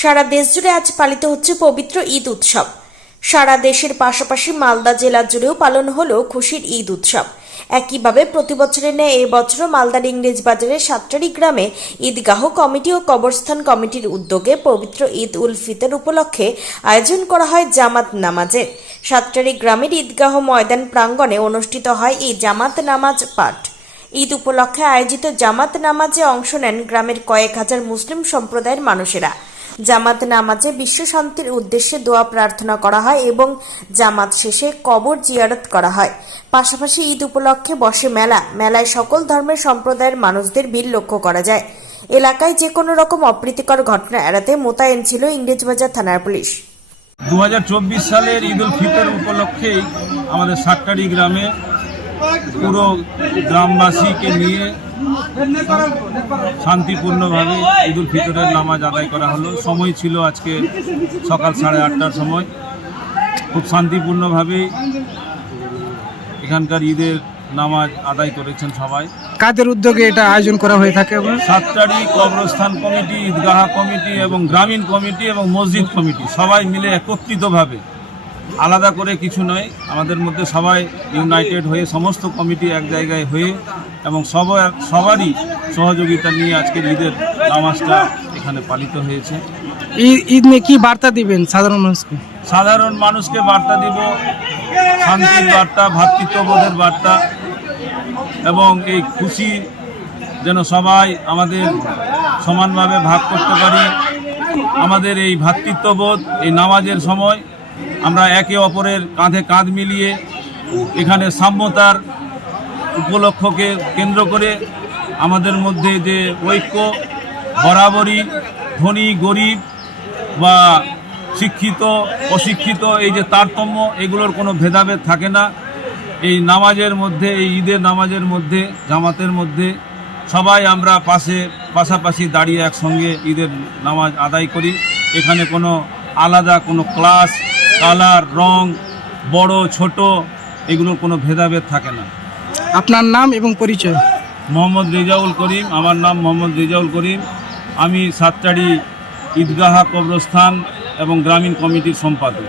সারা দেশ জুড়ে আজ পালিত হচ্ছে পবিত্র ঈদ উৎসব। সারা দেশের পাশাপাশি মালদা জেলা জুড়েও পালন হলো খুশির ঈদ উৎসব। একইভাবে প্রতি বছরের ন্যায় এবছরও মালদার ইংরেজ বাজারের সাতটারি গ্রামে ঈদগাহ কমিটি ও কবরস্থান কমিটির উদ্যোগে পবিত্র ঈদ উল ফিতর উপলক্ষে আয়োজন করা হয় জামাত নামাজের সাতটারি গ্রামের ঈদগাহ ময়দান প্রাঙ্গণে অনুষ্ঠিত হয় এই জামাত নামাজ পাঠ। ঈদ উপলক্ষে আয়োজিত জামাত নামাজে অংশ নেন গ্রামের কয়েক হাজার মুসলিম সম্প্রদায়ের মানুষেরা। জামাত নামাজে বিশ্ব শান্তির উদ্দেশ্যে দোয়া প্রার্থনা করা হয় এবং জামাত শেষে কবর জিয়ারত করা হয়। পাশাপাশি ঈদ উপলক্ষে বসে মেলা। মেলায় সকল ধর্মের সম্প্রদায়ের মানুষদের ভিড় লক্ষ্য করা যায়। এলাকায় যে কোনো রকম অপ্রীতিকর ঘটনা এড়াতে মোতায়েন ছিল ইংরেজবাজার থানার পুলিশ। দু হাজার চব্বিশ সালের ঈদ উল ফিতর উপলক্ষেই আমাদের সাতটারি গ্রামে পুরো গ্রামবাসীকে নিয়ে শান্তিপূর্ণভাবে ঈদ উল ফিতরের নামাজ আদায় করা হলো। সময় ছিল আজকে সকাল সাড়ে আটটার সময়। খুব শান্তিপূর্ণভাবেই এখানকার ঈদের নামাজ আদায় করেছেন সবাই। কাদের উদ্যোগে এটা আয়োজন করা হয়ে থাকে? সাতটারি কবরস্থান কমিটি ঈদগাহ কমিটি এবং গ্রামীণ কমিটি এবং মসজিদ কমিটি সবাই মিলে একত্রিতভাবে আলাদা করে কিছু নয়। আমাদের মধ্যে সবাই ইউনাইটেড হয়ে সমস্ত কমিটি এক জায়গায় হয়ে এবং সবার সবারই সহযোগিতা নিয়ে আজকের ঈদের নামাজটা এখানে পালিত হয়েছে। ঈদ ঈদ নিয়ে কি বার্তা দিবেন সাধারণ মানুষকে? সাধারণ মানুষকে বার্তা দিব শান্তির বার্তা ভ্রাতৃত্ববোধের বার্তা এবং এই খুশি যেন সবাই আমাদের সমানভাবে ভাগ করতে পারি। আমাদের এই ভ্রাতৃত্ববোধ এই নামাজের সময় আমরা একে অপরের কাঁধে কাঁধ মিলিয়ে এখানে সাম্যতার উপলক্ষকে কেন্দ্র করে আমাদের মধ্যে যে ঐক্য, বরাবরই ধনী, গরিব বা শিক্ষিত, অশিক্ষিত, এই যে তারতম্য, এগুলোর কোনো ভেদাভেদ থাকে না। এই নামাজের মধ্যে, এই ঈদের নামাজের মধ্যে, জামাতের মধ্যে সবাই আমরা পাশে, পাশাপাশি দাঁড়িয়ে একসঙ্গে ঈদের নামাজ আদায় করি। এখানে কোনো আলাদা কোনো ক্লাস কালার রং বড় ছোট এগুলোর কোনো ভেদাভেদ থাকে না। আপনার নাম এবং পরিচয়? মোহাম্মদ রেজাউল করিম আমার নাম মোহাম্মদ রেজাউল করিম। আমি সাতটারি ঈদগাহা কবরস্থান এবং গ্রামীণ কমিটির সম্পাদক।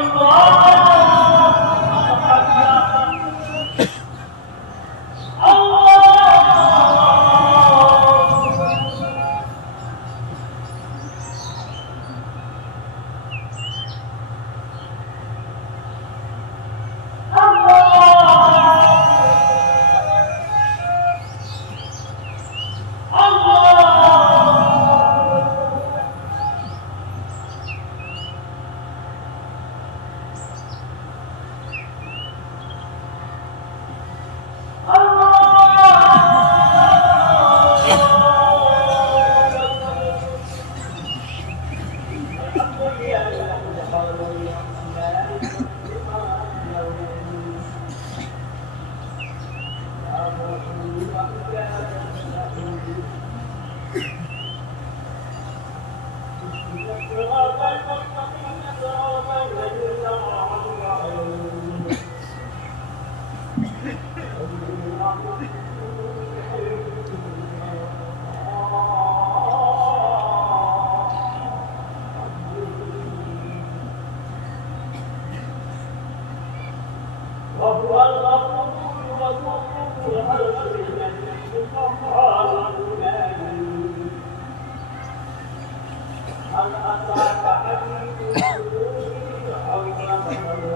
Allah. Ang asa ka ay ang mga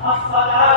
Afará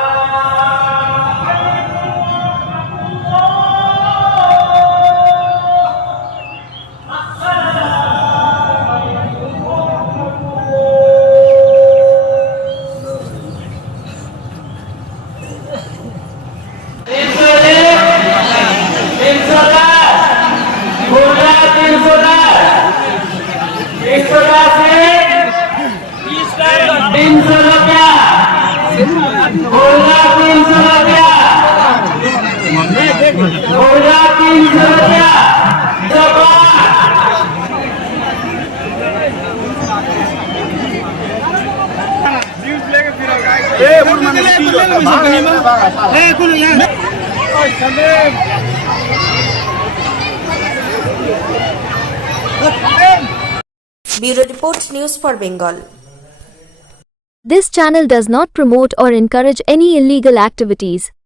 Bureau Report News for Bengal. This channel does not promote or encourage any illegal activities.